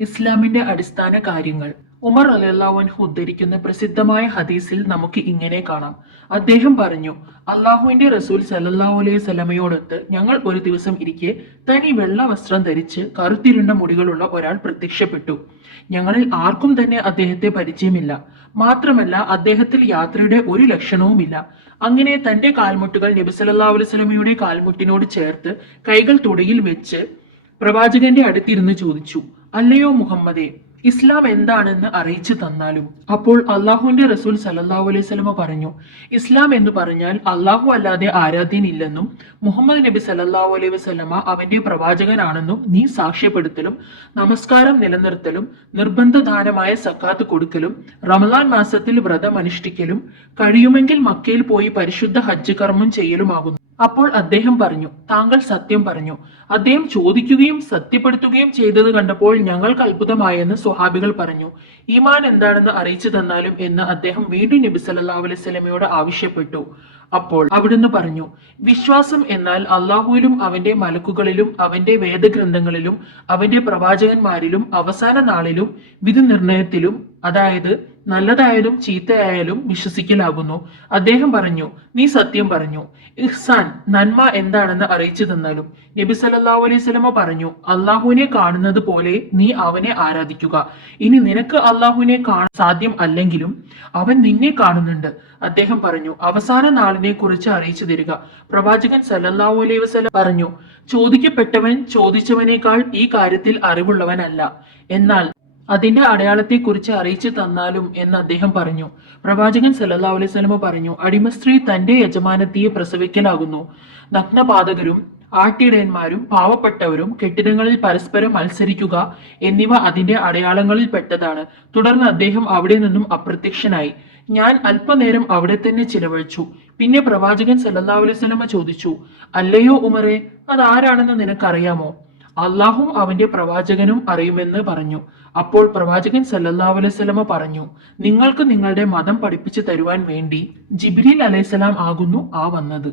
ഇസ്ലാമിന്റെ അടിസ്ഥാന കാര്യങ്ങൾ. ഉമർ റളിയല്ലാഹു അൻഹു ഉദ്ധരിക്കുന്ന പ്രസിദ്ധമായ ഹദീസിൽ നമുക്ക് ഇങ്ങനെ കാണാം. അദ്ദേഹം പറഞ്ഞു, അള്ളാഹുവിന്റെ റസൂൽ സല്ലല്ലാഹു അലൈഹി വസല്ലമയോടൊത്ത് ഞങ്ങൾ ഒരു ദിവസം ഇരിക്കെ തനി വെള്ള വസ്ത്രം ധരിച്ച് കറുത്തിരുണ്ട മുടികളുള്ള ഒരാൾ പ്രത്യക്ഷപ്പെട്ടു. ഞങ്ങളിൽ ആർക്കും തന്നെ അദ്ദേഹത്തെ പരിചയമില്ല. മാത്രമല്ല അദ്ദേഹത്തിൽ യാത്രയുടെ ഒരു ലക്ഷണവുമില്ല. അങ്ങനെ തന്റെ കാൽമുട്ടുകൾ നബി സല്ലല്ലാഹു അലൈഹി വസല്ലമയുടെ കാൽമുട്ടിനോട് ചേർത്ത് കൈകൾ തുടയിൽ വെച്ച് പ്രവാചകന്റെ അടുത്തിരുന്ന് ചോദിച്ചു, അല്ലയോ മുഹമ്മദേ, ഇസ്ലാം എന്താണെന്ന് അറിയിച്ചു തന്നാലും. അപ്പോൾ അള്ളാഹുവിന്റെ റസൂൽ സല്ലല്ലാഹു അലൈഹി വസല്ലമ പറഞ്ഞു, ഇസ്ലാം എന്ന് പറഞ്ഞാൽ അള്ളാഹു അല്ലാതെ ആരാധ്യനില്ലെന്നും മുഹമ്മദ് നബി സല്ലല്ലാഹു അലൈഹി വസല്ലമ അവന്റെ പ്രവാചകനാണെന്നും നീ സാക്ഷ്യപ്പെടുത്തലും, നമസ്കാരം നിലനിർത്തലും, നിർബന്ധദാനമായ സക്കാത്ത് കൊടുക്കലും, റമദാൻ മാസത്തിൽ വ്രതം അനുഷ്ഠിക്കലും, കഴിയുമെങ്കിൽ മക്കയിൽ പോയി പരിശുദ്ധ ഹജ്ജ് കർമ്മം ചെയ്യലുമാകുന്നു. അപ്പോൾ അദ്ദേഹം പറഞ്ഞു, താങ്കൾ സത്യം പറഞ്ഞു. അദ്ദേഹം ചോദിക്കുകയും സത്യപ്പെടുത്തുകയും ചെയ്തത് കണ്ടപ്പോൾ ഞങ്ങൾക്ക് അത്ഭുതമായെന്ന് സ്വഹാബികൾ പറഞ്ഞു. ഈമാൻ എന്താണെന്ന് അറിയിച്ചു തന്നാലും എന്ന് അദ്ദേഹം വീണ്ടും നബി സല്ലല്ലാഹു അലൈഹി വസല്ലമയോട് ആവശ്യപ്പെട്ടു. അപ്പോൾ അവിടുന്ന് പറഞ്ഞു, വിശ്വാസം എന്നാൽ അള്ളാഹുവിലും അവന്റെ മലക്കുകളിലും അവന്റെ വേദഗ്രന്ഥങ്ങളിലും അവന്റെ പ്രവാചകന്മാരിലും അവസാന നാളിലും വിധി നിർണയത്തിലും, അതായത് നല്ലതായാലും ചീത്തയായാലും വിശ്വസിക്കലാകുന്നു. അദ്ദേഹം പറഞ്ഞു, നീ സത്യം പറഞ്ഞു. ഇഹ്സാൻ, നന്മ എന്താണെന്ന് അറിയിച്ചു തന്നാലും. നബി സല്ലല്ലാഹു അലൈഹി വസല്ലമ പറഞ്ഞു, അള്ളാഹുവിനെ കാണുന്നത് പോലെ നീ അവനെ ആരാധിക്കുക. ഇനി നിനക്ക് അള്ളാഹുവിനെ കാണാൻ സാധ്യം അല്ലെങ്കിലും അവൻ നിന്നെ കാണുന്നുണ്ട്. അദ്ദേഹം പറഞ്ഞു, അവസാന നാളിനെ കുറിച്ച് അറിയിച്ചു തരിക. പ്രവാചകൻ സല്ലല്ലാഹു അലൈഹി വസല്ലം പറഞ്ഞു, ചോദിക്കപ്പെട്ടവൻ ചോദിച്ചവനേക്കാൾ ഈ കാര്യത്തിൽ അറിവുള്ളവനല്ല, എന്നാൽ അതിന്റെ അടയാളത്തെക്കുറിച്ച് അറിയിച്ചു തന്നാലും എന്ന് അദ്ദേഹം പറഞ്ഞു. പ്രവാചകൻ സല്ലല്ലാഹു അലൈഹി വസല്ലമ പറഞ്ഞു, അടിമസ്ത്രീ തന്റെ യജമാനത്തിയെ പ്രസവിക്കലാകുന്നു. നഗ്നപാതകരും ആട്ടിടയന്മാരും പാവപ്പെട്ടവരും കെട്ടിടങ്ങളിൽ പരസ്പരം മത്സരിക്കുക എന്നിവ അതിന്റെ അടയാളങ്ങളിൽ പെട്ടതാണ്. തുടർന്ന് അദ്ദേഹം അവിടെ നിന്നും അപ്രത്യക്ഷനായി. ഞാൻ അല്പനേരം അവിടെ തന്നെ ചിലവഴിച്ചു. പിന്നെ പ്രവാചകൻ സല്ലല്ലാഹു അലൈഹി വസല്ലമ ചോദിച്ചു, അല്ലയോ ഉമറെ, അതാരാണെന്ന് നിനക്കറിയാമോ? അള്ളാഹും അവന്റെ പ്രവാചകനും അറിയുമെന്ന് പറഞ്ഞു. അപ്പോൾ പ്രവാചകൻ സല്ലല്ലാഹു അലൈഹി വസല്ലമ പറഞ്ഞു, നിങ്ങൾക്ക് നിങ്ങളുടെ മതം പഠിപ്പിച്ചു തരുവാൻ വേണ്ടി ജിബ്രീൽ അലൈഹിസ്സലാം ആകുന്നു ആ വന്നത്.